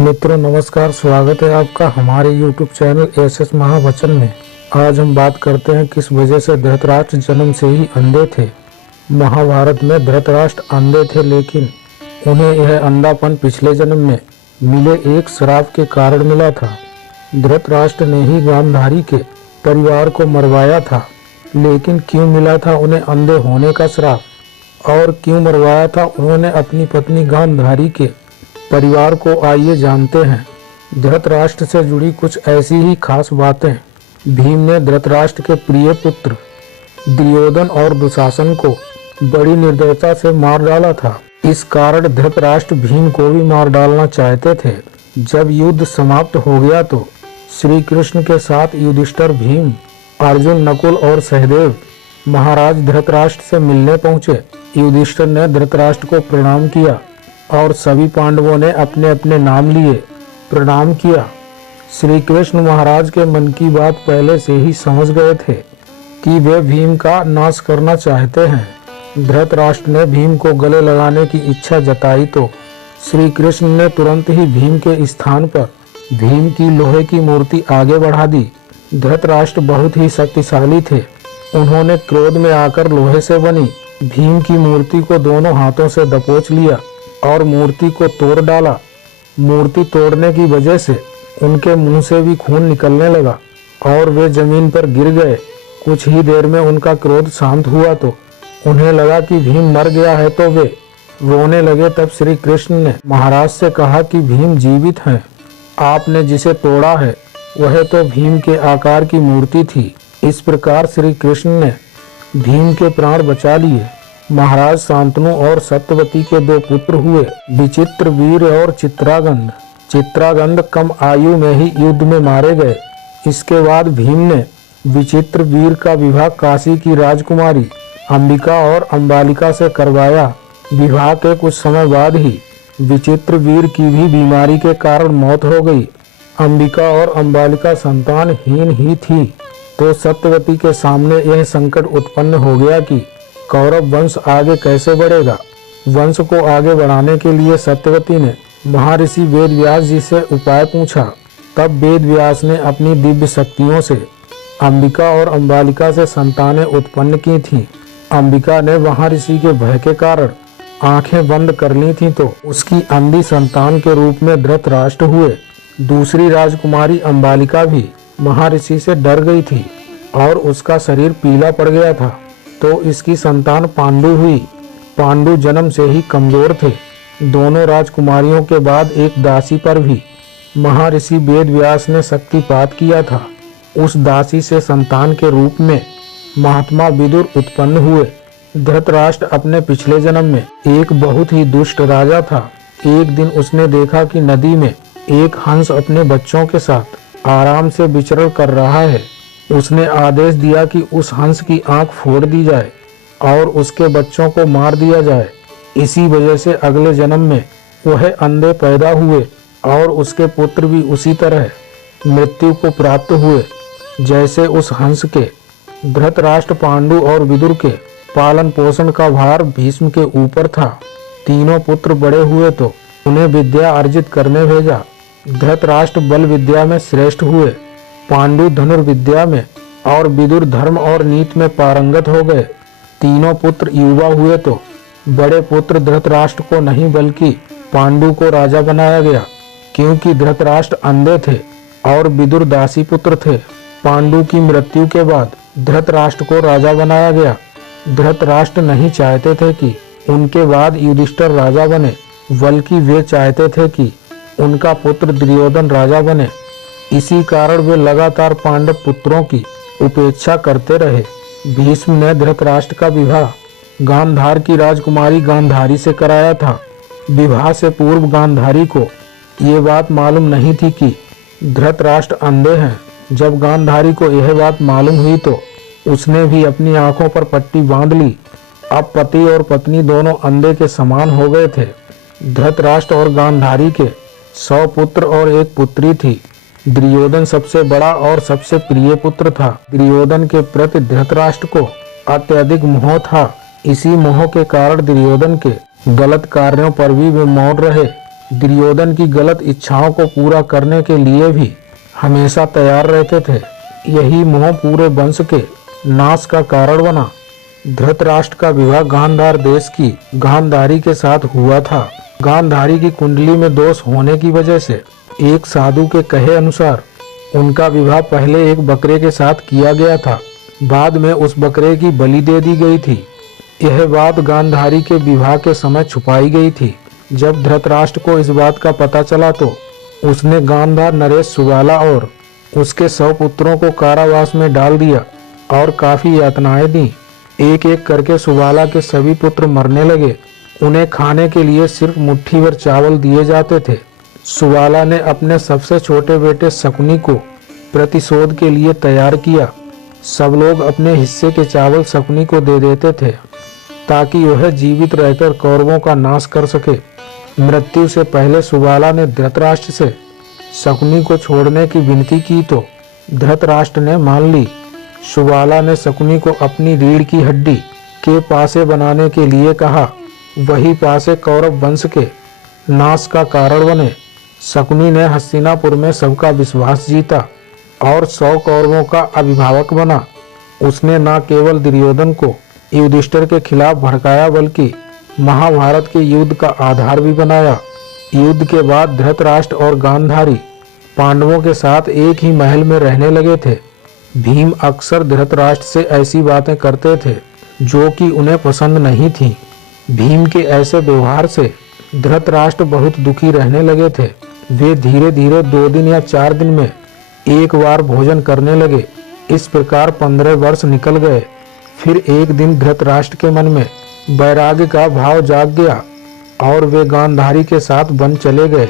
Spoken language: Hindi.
मित्रों नमस्कार, स्वागत है आपका हमारे YouTube चैनल एसएस महावचन में। आज हम बात करते हैं किस वजह से धृतराष्ट्र जन्म से ही अंधे थे। महाभारत में धृतराष्ट्र अंधे थे, लेकिन उन्हें यह अंधापन पिछले जन्म में मिले एक श्राप के कारण मिला था। धृतराष्ट्र ने ही गांधारी के परिवार को मरवाया था, लेकिन क्यों मिला था उन्हें अंधे होने का श्राप, और क्यों मरवाया था उन्होंने अपनी पत्नी गांधारी के परिवार को, आइए जानते हैं। धृतराष्ट्र से जुड़ी कुछ ऐसी ही खास बातें। भीम ने धृतराष्ट्र के प्रिय पुत्र दुर्योधन और दुशासन को बड़ी निर्दयता से मार डाला था। इस कारण धृतराष्ट्र भीम को भी मार डालना चाहते थे। जब युद्ध समाप्त हो गया तो श्री कृष्ण के साथ युधिष्ठिर, भीम, अर्जुन, नकुल और सहदेव महाराज धृतराष्ट्र से मिलने पहुंचे। युधिष्ठिर ने धृतराष्ट्र को प्रणाम किया और सभी पांडवों ने अपने अपने नाम लिए प्रणाम किया। श्री कृष्ण महाराज के मन की बात पहले से ही समझ गए थे कि वे भीम का नाश करना चाहते हैं। धृतराष्ट्र ने भीम को गले लगाने की इच्छा जताई तो श्री कृष्ण ने तुरंत ही भीम के स्थान पर भीम की लोहे की मूर्ति आगे बढ़ा दी। धृतराष्ट्र बहुत ही शक्तिशाली थे। उन्होंने क्रोध में आकर लोहे से बनी भीम की मूर्ति को दोनों हाथों से दबोच लिया और मूर्ति को तोड़ डाला। मूर्ति तोड़ने की वजह से उनके मुंह से भी खून निकलने लगा और वे जमीन पर गिर गए। कुछ ही देर में उनका क्रोध शांत हुआ तो उन्हें लगा कि भीम मर गया है, तो वे रोने लगे। तब श्री कृष्ण ने महाराज से कहा कि भीम जीवित हैं। आपने जिसे तोड़ा है वह तो भीम के आकार की मूर्ति थी। इस प्रकार श्री कृष्ण ने भीम के प्राण बचा लिए। महाराज शांतनु और सत्यवती के दो पुत्र हुए, विचित्रवीर और चित्रागंध। चित्रागंध कम आयु में ही युद्ध में मारे गए। इसके बाद भीम ने विचित्रवीर का विवाह काशी की राजकुमारी अंबिका और अंबालिका से करवाया। विवाह के कुछ समय बाद ही विचित्रवीर की भी बीमारी के कारण मौत हो गई। अंबिका और अंबालिका संतानहीन ही थी, तो सत्यवती के सामने यह संकट उत्पन्न हो गया कि कौरव वंश आगे कैसे बढ़ेगा। वंश को आगे बढ़ाने के लिए सत्यवती ने महर्षि वेदव्यास जी से उपाय पूछा। तब वेदव्यास ने अपनी दिव्य शक्तियों से अंबिका और अंबालिका से संतानें उत्पन्न की थीं। अंबिका ने महर्षि के भय के कारण आंखें बंद कर ली थीं, तो उसकी अंधी संतान के रूप में धृतराष्ट्र हुए। दूसरी राजकुमारी अंबालिका भी महर्षि से डर गई थी और उसका शरीर पीला पड़ गया था, तो इसकी संतान पांडु हुई। पांडु जन्म से ही कमजोर थे। दोनों राजकुमारियों के बाद एक दासी पर भी महर्षि वेदव्यास ने शक्तिपात किया था। उस दासी से संतान के रूप में महात्मा विदुर उत्पन्न हुए। धृतराष्ट्र अपने पिछले जन्म में एक बहुत ही दुष्ट राजा था। एक दिन उसने देखा कि नदी में एक हंस अपने बच्चों के साथ आराम से विचरण कर रहा है। उसने आदेश दिया कि उस हंस की आंख फोड़ दी जाए और उसके बच्चों को मार दिया जाए। इसी वजह से अगले जन्म में वह अंधे पैदा हुए और उसके पुत्र भी उसी तरह मृत्यु को प्राप्त हुए जैसे उस हंस के। धृतराष्ट्र, पांडु और विदुर के पालन पोषण का भार भीष्म के ऊपर था। तीनों पुत्र बड़े हुए तो उन्हें विद्या अर्जित करने भेजा। धृतराष्ट्र बल विद्या में श्रेष्ठ हुए, पांडु धनुर्विद्या में और विदुर धर्म और नीति में पारंगत हो गए। तीनों पुत्र युवा हुए तो बड़े पुत्र धृतराष्ट्र को नहीं बल्कि पांडु को राजा बनाया गया, क्योंकि धृतराष्ट्र अंधे थे और विदुर दासी पुत्र थे। पांडु की मृत्यु के बाद धृतराष्ट्र को राजा बनाया गया। धृतराष्ट्र नहीं चाहते थे कि उनके बाद युधिष्ठिर राजा बने, बल्कि वे चाहते थे कि उनका पुत्र दुर्योधन राजा बने। इसी कारण वे लगातार पांडव पुत्रों की उपेक्षा करते रहे। भीष्म ने धृतराष्ट्र का विवाह गांधार की राजकुमारी गांधारी से कराया था। विवाह से पूर्व गांधारी को ये बात मालूम नहीं थी कि धृतराष्ट्र अंधे हैं। जब गांधारी को यह बात मालूम हुई तो उसने भी अपनी आंखों पर पट्टी बांध ली। अब पति और पत्नी दोनों अंधे के समान हो गए थे। धृतराष्ट्र और गांधारी के 100 पुत्र और एक पुत्री थी। दुर्योधन सबसे बड़ा और सबसे प्रिय पुत्र था। दुर्योधन के प्रति धृतराष्ट्र को अत्यधिक मोह था। इसी मोह के कारण दुर्योधन के गलत कार्यों पर भी वे मौन रहे। दुर्योधन की गलत इच्छाओं को पूरा करने के लिए भी हमेशा तैयार रहते थे। यही मोह पूरे वंश के नाश का कारण बना। धृतराष्ट्र का विवाह गांधार देश की गांधारी के साथ हुआ था। गांधारी की कुंडली में दोष होने की वजह से एक साधु के कहे अनुसार उनका विवाह पहले एक बकरे के साथ किया गया था, बाद में उस बकरे की बलि दे दी गई थी। यह बात गांधारी के विवाह के समय छुपाई गई थी। जब धृतराष्ट्र को इस बात का पता चला तो उसने गांधार नरेश सुबाला और उसके 100 पुत्रों को कारावास में डाल दिया और काफी यातनाएं दी। एक एक करके सुबाला के सभी पुत्र मरने लगे। उन्हें खाने के लिए सिर्फ मुट्ठी भर चावल दिए जाते थे। सुबाला ने अपने सबसे छोटे बेटे शकुनी को प्रतिशोध के लिए तैयार किया। सब लोग अपने हिस्से के चावल शकुनी को दे देते थे ताकि वह जीवित रहकर कौरवों का नाश कर सके। मृत्यु से पहले सुबाला ने धृतराष्ट्र से शकुनी को छोड़ने की विनती की तो धृतराष्ट्र ने मान ली। सुबाला ने शकुनी को अपनी रीढ़ की हड्डी के पासे बनाने के लिए कहा। वही पासे कौरव वंश के नाश का कारण बने। शकुनी ने हस्तिनापुर में सबका विश्वास जीता और 100 कौरवों का अभिभावक बना। उसने न केवल दुर्योधन को युधिष्ठिर के खिलाफ भड़काया बल्कि महाभारत के युद्ध का आधार भी बनाया। युद्ध के बाद धृतराष्ट्र और गांधारी पांडवों के साथ एक ही महल में रहने लगे थे। भीम अक्सर धृतराष्ट्र से ऐसी बातें करते थे जो कि उन्हें पसंद नहीं थी। भीम के ऐसे व्यवहार से धृतराष्ट्र बहुत दुखी रहने लगे थे। वे धीरे धीरे 2 दिन या 4 दिन में एक बार भोजन करने लगे। इस प्रकार 15 वर्ष निकल गए। फिर एक दिन धृतराष्ट्र के मन में वैराग्य का भाव जाग गया और वे गांधारी के साथ वन चले गए।